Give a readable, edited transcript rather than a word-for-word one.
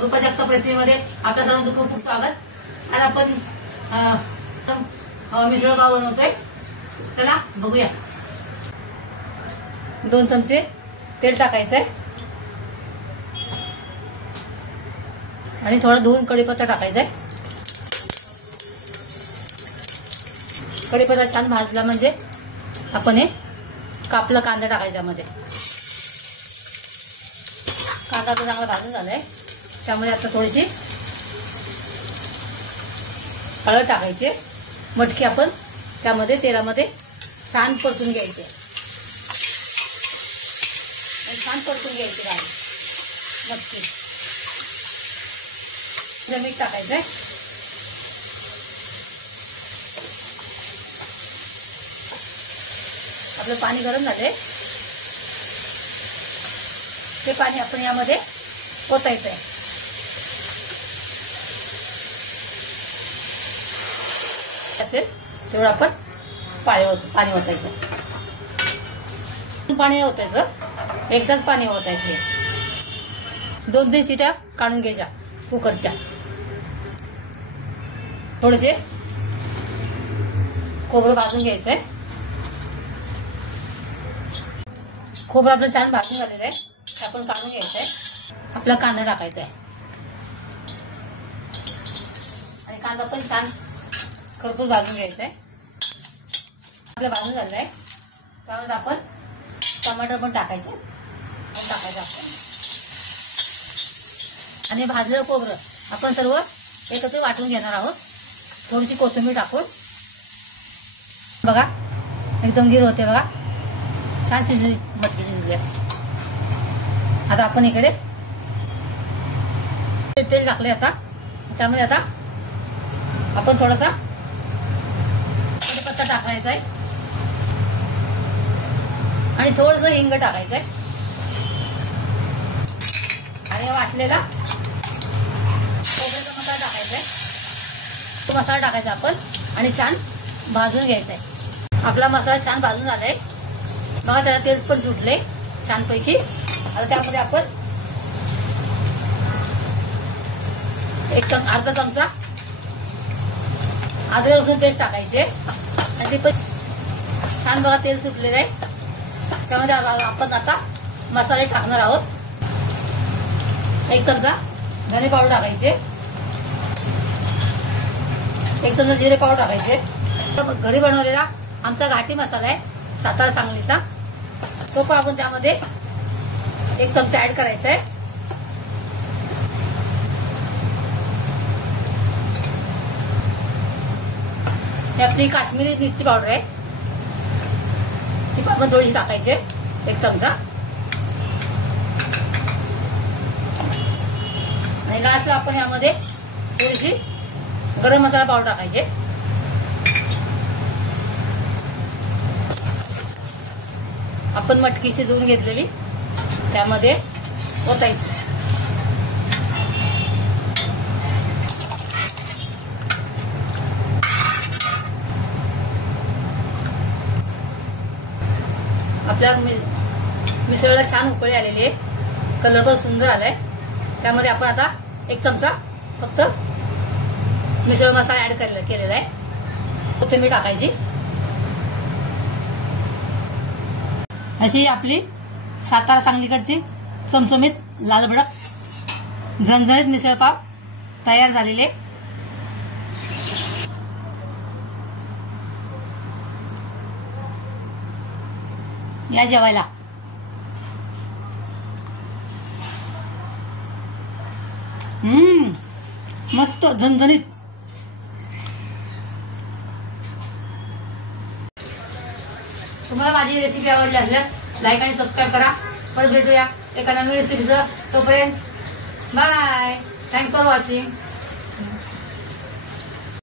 रुपा जगताप रेसिपीमध्ये आपल्या सर्वांचं खूप खूप स्वागत. आज आपण मिसळ पाव बनवतोय. चला बघूया. 2 चमचे तेल टाकायचंय आणि थोडा धुवून कढीपत्ता टाकायचाय. कढीपत्ता छान भाजला म्हणजे आपण हे कापला कांदा टाकायचा. मध्ये कांदा तर चांगला भाजून झालाय. त्यामध्ये आता थोडीशी हळद टाकायची. मटकी आपण त्यामध्ये तेलामध्ये छान परतून घ्यायचे. छान परतून घ्यायची डाळ मटकी. मीठ टाकायचंय. आपलं पाणी गरम झालंय. ते पाणी आपण यामध्ये ओतायचंय. असेल तेवढं आपण पाणी ओतायचं. पाणी ओतायचं. एकदाच पाणी ओतायचं. 2-3 शिट्या काढून घ्यायच्या कुकरच्या. थोडेसे खोबरं भाजून घ्यायचंय. खोबरं आपलं छान भाजून झालेलं आहे. आपण काढून घ्यायचंय. आपला कांदा टाकायचा आहे आणि कांदा पण छान खरपूस भाजून घ्यायचंय. आपलं भाजून झालेलं आहे. त्यामध्ये आपण टमाटर पण टाकायचे. आपण आणि भाजलेलं खोबरं आपण सर्व एकत्र वाटून घेणार आहोत. थोडीशी कोथिंबीर टाकून बघा एकदम गिर होते. बघा छान शिजली मटकी शिजली. आता आपण इकडे तेल टाकले. आता त्यामध्ये आता आपण थोडासा कढीपत्ता टाकायचा आहे आणि थोडंसं हिंग टाकायचंय आणि वाटलेला खोबऱ्याचा मसाला टाकायचाय. तो मसाला टाकायचा आपण आणि छान भाजून घ्यायचा आहे. आपला मसाला छान भाजून झालाय. बघा त्याला तेल पण सुटले छानपैकी. आता त्यामध्ये आपण अर्धा चमचा अद्रक लसूण पेस्ट टाकायचे आणि ते पण छान बघा तेल सुटलेलं आहे. त्यामध्ये आपण आता मसाले टाकणार आहोत. 1 चमचा धने पावडर टाकायचे. 1 चमचा जिरे पावडर टाकायचे. घरी बनवलेला आमचा घाटी मसाला आहे सातारा सांगलीचा. तो पण आपण त्यामध्ये 1 चमचा ऍड करायचा आहे. ही आपली काश्मीरी मिरची पावडर आहे. ती आपण थोडी टाकायची 1 चमचा. आणि लास्टला आपण यामध्ये थोडीशी गरम मसाला पावडर टाकायचे. आपण मटकी शिजवून घेतलेली त्यामध्ये ओतायची. आपल्या मिसळला छान उकळी आलेली आहे. कलर पण सुंदर आलाय. त्यामध्ये आपण आता 1 चमचा फक्त मिसळ मसाला ऍड केलेला आहे. कोथिंबीर टाकायची. अशी आपली सातारा सांगलीकडची चमचमीत लालभडक झणझणीत मिसळपाव तयार झालेले. या जेवायला. मस्त झणझणीत. तुम्हाला माझी रेसिपी आवडली असल्यास लाईक आणि सबस्क्राईब करा. परत भेटूया एका नवीन रेसिपीचं. तोपर्यंत बाय. Thanks for watching.